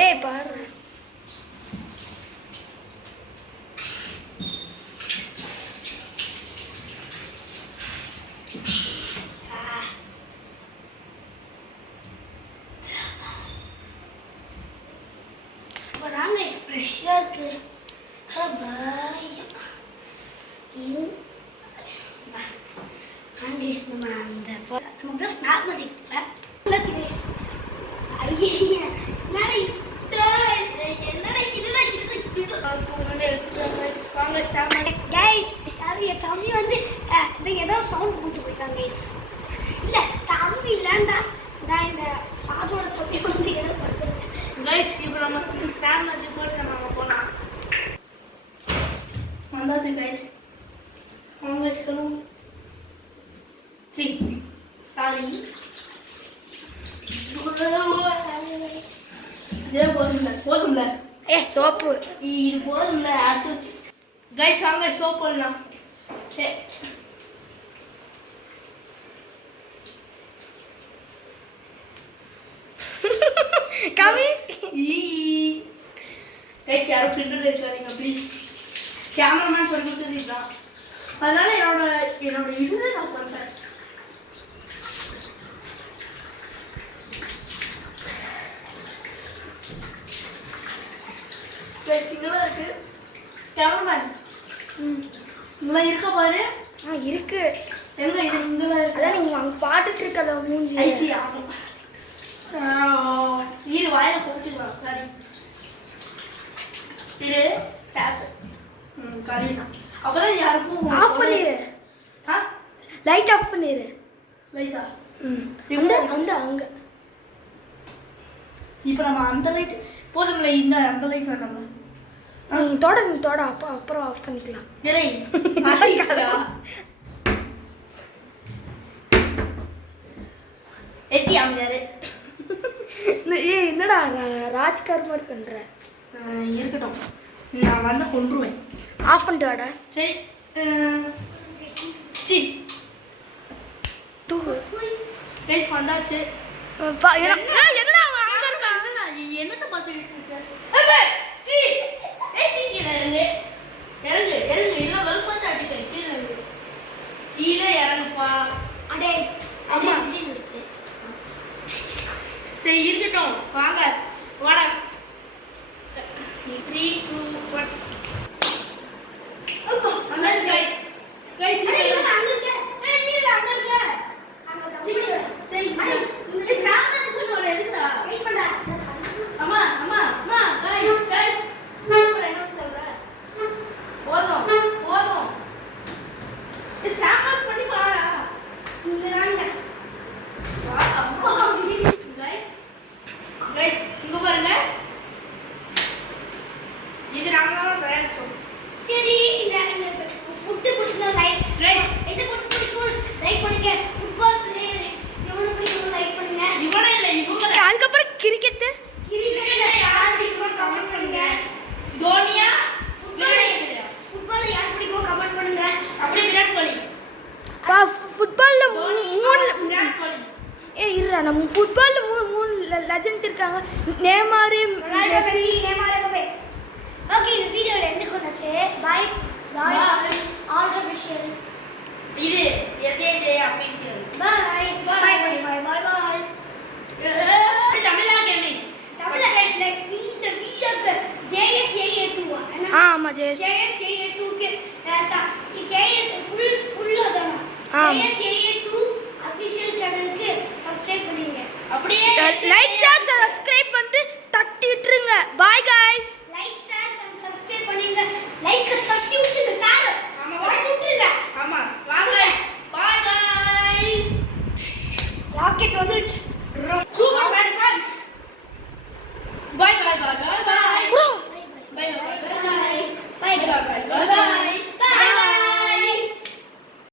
ஏய் பாரு இப்போதாங்க ஃப்ரெஷ்ஷாக இருக்கு. நம்ம அந்த நமக்கு தான் ஸ்நாப் மதிக்கல. ஐயா தம்பி வந்து ஏதோ சவுண்ட் போட்டு போயிருக்காங்க கைஸ். இல்லை தம்பி இல்லைண்டா இந்த சாதோட தம்பி வந்து ஏதோ பண்ணுறேன் கைஸ். இப்போ நம்ம ஸ்டாண்ட் வச்சு போட்டு நம்ம அங்கே போகலாம். வந்தாச்சு கைஸ். அவங்க வச்சுக்கணும். சாரி இதே போதும்ல ஏ சோப்பு இது போதும்ல. அடுத்து கைஸ் வாங்க சோப் போடலாம். கவி கைஸ் யாரும் பிரிண்டர் வச்சுக்காதீங்க ப்ளீஸ். கேமராமேன் சொல்லி கொடுத்தது இதுதான். அதனால என்னோட இது நான் பண்ணுறேன். இங்கெல்லாம் இருக்கு கேமராமேன். இங்கெல்லாம் இருக்கா பாரு. இருக்கு எங்க இது இங்கெல்லாம் இருக்கு. அதான் நீங்கள் அங்கே பாட்டுட்டு இருக்கல மூஞ்சி ஐச்சி ஆகும். இது வாயில குடிச்சுக்கலாம். சரி இது டேப் கழிவுதான். அப்பதான் யாருக்கும் ஆஃப் பண்ணிடு. லைட் ஆஃப் பண்ணிடு. லைட்டா அந்த அங்கே இப்போ நம்ம அந்த லைட் போதும்ல. இந்த அந்த லைட் வேண்டாம்ல. நீ தொட அப்புறம் ஆஃப் பண்ணிக்கலாம். எச்சி அமைதாரு. ஏய் என்னடா ராஜ்கார் மாதிரி பண்ற. இருக்கட்டும், நான் வந்து கொண்டுருவேன். ஆஃப் பண்ணிட்டு வாடா. சரி சி தூக்கு. லைட் வந்தாச்சு. என்னடா அங்க இருக்கா? என்னத்தை பார்த்துக்கிட்டு இருக்க? இறங்கு இல்லை வலுப்பாத்து அடிப்பேன். கீழே இறங்குப்பா. அடே ஆமா சரி இருக்கட்டும். வாங்க வாடா. 3 2 1 வந்தாச்சு கைஸ். கைஸ் அங்க இருக்க. நீ அங்க இருக்க. சரி இந்த சாமான் போட்டு வர எதுக்குடா? வெயிட் பண்ணடா. அம்மா கைஸ் சூப்பர். என்ன சொல்ற? போதும் இந்த சாமான் பண்ணி பாடா. இங்க வாங்க. வா அம்மா. கைஸ் இங்க பாருங்க. இது நாங்க தான் தயாரிச்சோம். சரி இந்த ஃபுட் பிடிச்சா லைக் கைஸ் எந்த ஃபுட் பிடிக்கும் லைக் பண்ணுங்க. ஃபுட்பால் பிளேயர் எவ்வளவு பிடிக்கும் லைக் பண்ணுங்க. இவனே இல்ல இவங்க. அதுக்கப்புறம் கிரிக்கெட் யார் பிடிக்கும் கமெண்ட் பண்ணுங்க. தோனியா ஃபுட்பால் யார் பிடிக்கும் கமெண்ட் பண்ணுங்க. அப்படியே விராட் கோலி. ஃபுட்பால்ல விராட் கோலி. இருடா நம்ம ஃபுட்பால்ல மூணு லெஜெண்ட் இருக்காங்க. Neymar, Messi, Neymar Mbappe. Okay இந்த வீடியோல எண்ட் கொண்டாச்சு. Bye all official. இது SAJ official. Bye bye Tamizha gaming. தமிழ்ல இந்த வீடியோக்கு JS882 ஆமா JS882 க்கு JS ஃபுல் அதானா JS882 அபிஷியல் சேனலுக்கு சப்ஸ்கிரைப் பண்ணுங்க. அப்படியே லைக் ஷேர் சப்ஸ்கிரைப் பண்ணிட்டு தட்டி விட்டுருங்க. By guys. Like share subscribe பண்ணுங்க. லைக் தட்டி விட்டுருங்க சார். ஆமா உடைச்சு விட்டுருங்க. ஆமா